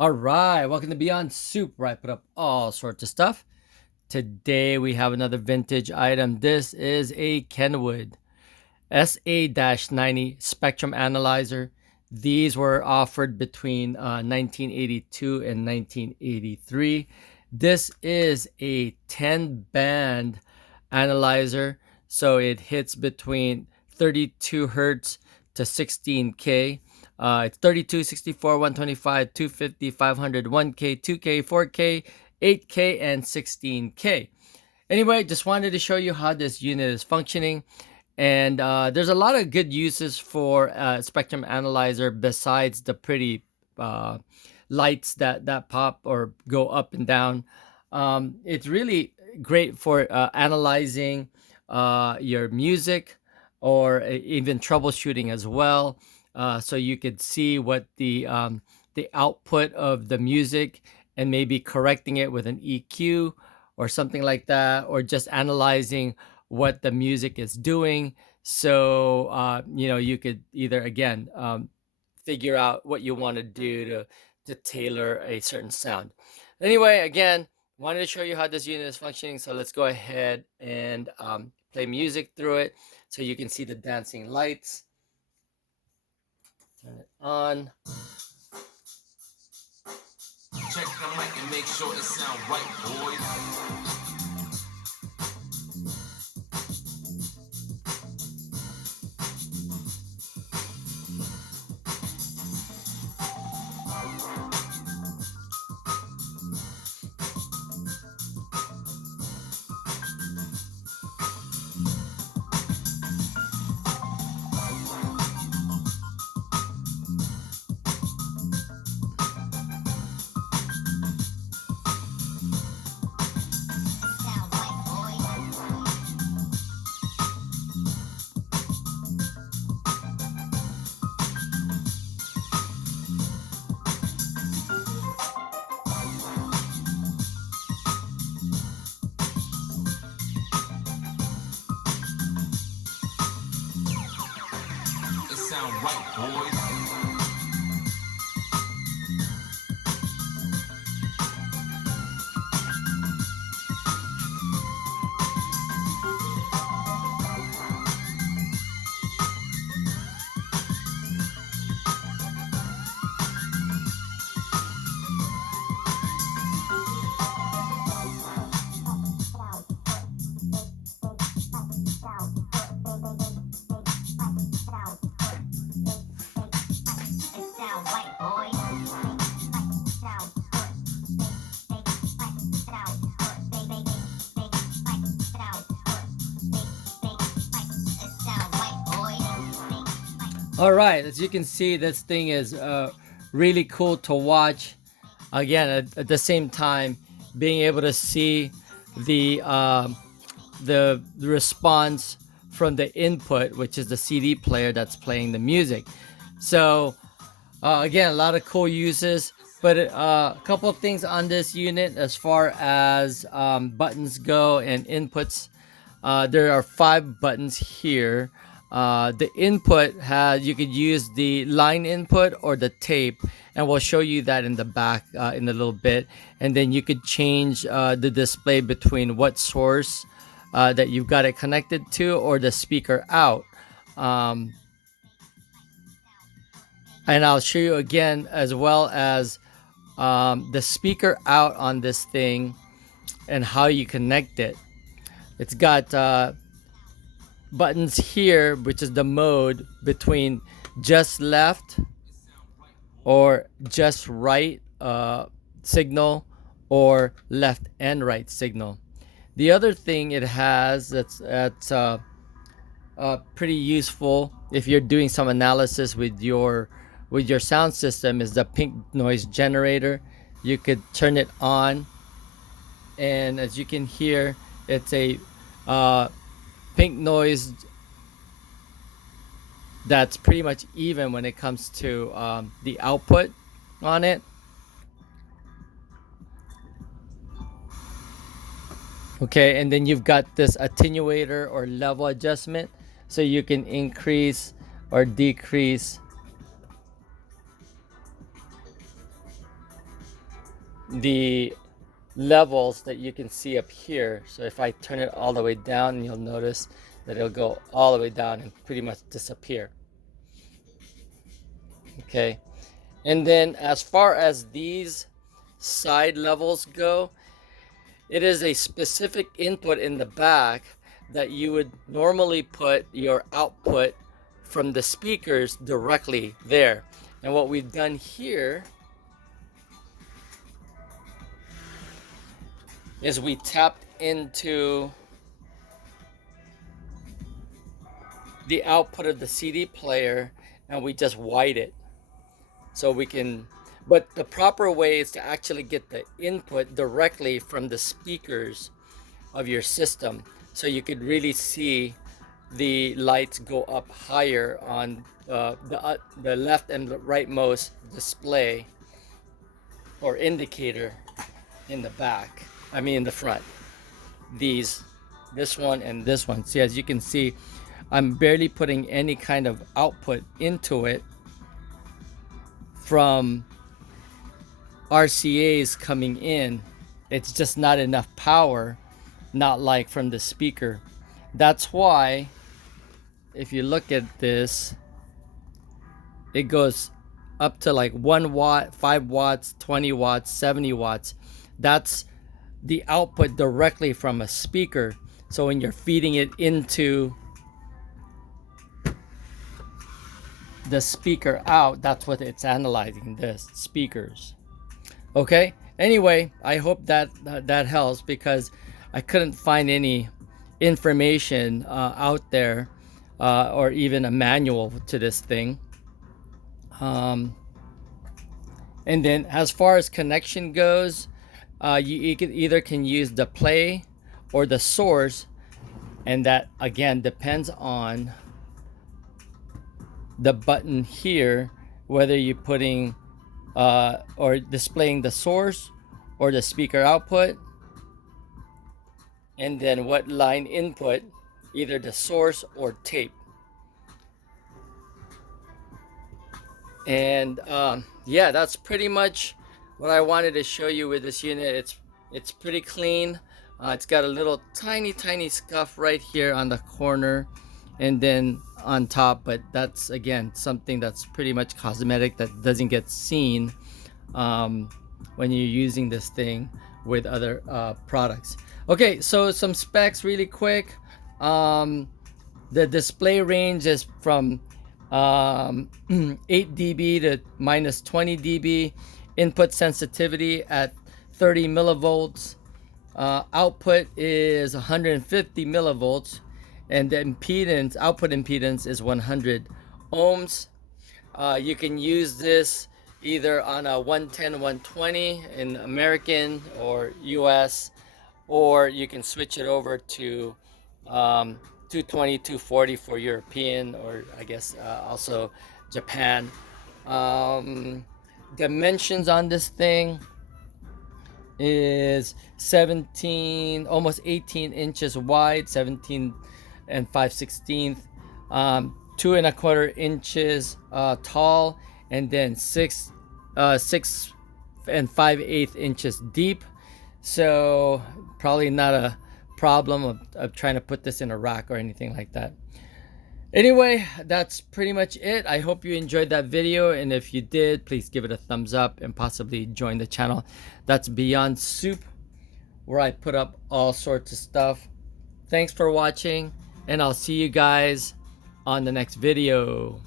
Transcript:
All right, welcome to Beyond Soup, where I put up all sorts of stuff. Today we have another vintage item. This is a Kenwood SA-90 spectrum analyzer. These were offered between 1982 and 1983. This is a 10 band analyzer, so it hits between 32 hertz to 16K. It's 32, 64, 125, 250, 500, 1K, 2K, 4K, 8K, and 16K. Anyway, just wanted to show you how this unit is functioning. And there's a lot of good uses for spectrum analyzer besides the pretty uh, lights that pop or go up and down. It's really great for analyzing your music or even troubleshooting as well. So you could see what the output of the music and maybe correcting it with an EQ or something like that, or just analyzing what the music is doing. So you could either again figure out what you want to do to tailor a certain sound. Anyway, again, wanted to show you how this unit is functioning. So let's go ahead and play music through it so you can see the dancing lights. Turn it on. Check the mic and make sure it sound right, boys. It sound right, boys. All right, as you can see, this thing is really cool to watch. Again, at the same time, being able to see the the response from the input, which is the CD player that's playing the music. So again, a lot of cool uses, but a couple of things on this unit as far as buttons go and inputs. There are 5 buttons here. The input has, you could use the line input or the tape, and we'll show you that in the back in a little bit. And then you could change the display between what source that you've got it connected to or the speaker out. Um, and I'll show you again as well as the speaker out on this thing and how you connect it. It's got buttons here, which is the mode between just left or just right signal or left and right signal. The other thing it has that's pretty useful if you're doing some analysis with your sound system is the pink noise generator. You could turn it on, and as you can hear, it's a uh, pink noise that's pretty much even when it comes to the output on it. Okay, and then you've got this attenuator or level adjustment, so you can increase or decrease the levels that you can see up here. So if I turn it all the way down, you'll notice that it'll go all the way down and pretty much disappear. Okay, and then as far as these side levels go, it is a specific input in the back that you would normally put your output from the speakers directly there. And what we've done here is we tapped into the output of the CD player and we just wide it. So we can, but the proper way is to actually get the input directly from the speakers of your system. So you could really see the lights go up higher on the left and rightmost display or indicator in the back. I mean in the front. This one and this one. See, as you can see, I'm barely putting any kind of output into it from RCAs coming in. It's just not enough power, not like from the speaker. That's why if you look at this, it goes up to like 1 watt, 5 watts, 20 watts, 70 watts. That's the output directly from a speaker. So when you're feeding it into the speaker out, that's what it's analyzing, this speakers. Okay, anyway, I hope that that helps, because I couldn't find any information out there or even a manual to this thing. And then as far as connection goes, you either can use the play or the source, and that again depends on the button here, whether you're putting or displaying the source or the speaker output, and then what line input, either the source or tape. And yeah, that's pretty much what I wanted to show you with this unit. It's pretty clean. It's got a little tiny scuff right here on the corner and then on top, but that's again something that's pretty much cosmetic that doesn't get seen when you're using this thing with other products. Okay, so some specs really quick. The display range is from 8 dB to minus 20 dB. Input sensitivity at 30 millivolts. Output is 150 millivolts, and the impedance, output impedance, is 100 ohms. You can use this either on a 110, 120 in American or US, or you can switch it over to 220, 240 for European, or I guess also Japan. Dimensions on this thing is 17, almost 18 inches wide, 17 and 5/16, 2 1/4 inches tall, and then 6 and 5/8 inches deep. So probably not a problem of trying to put this in a rack or anything like that. Anyway, that's pretty much it. I hope you enjoyed that video, and if you did, please give it a thumbs up and possibly join the channel. That's Beyond Soup, where I put up all sorts of stuff. Thanks for watching, and I'll see you guys on the next video.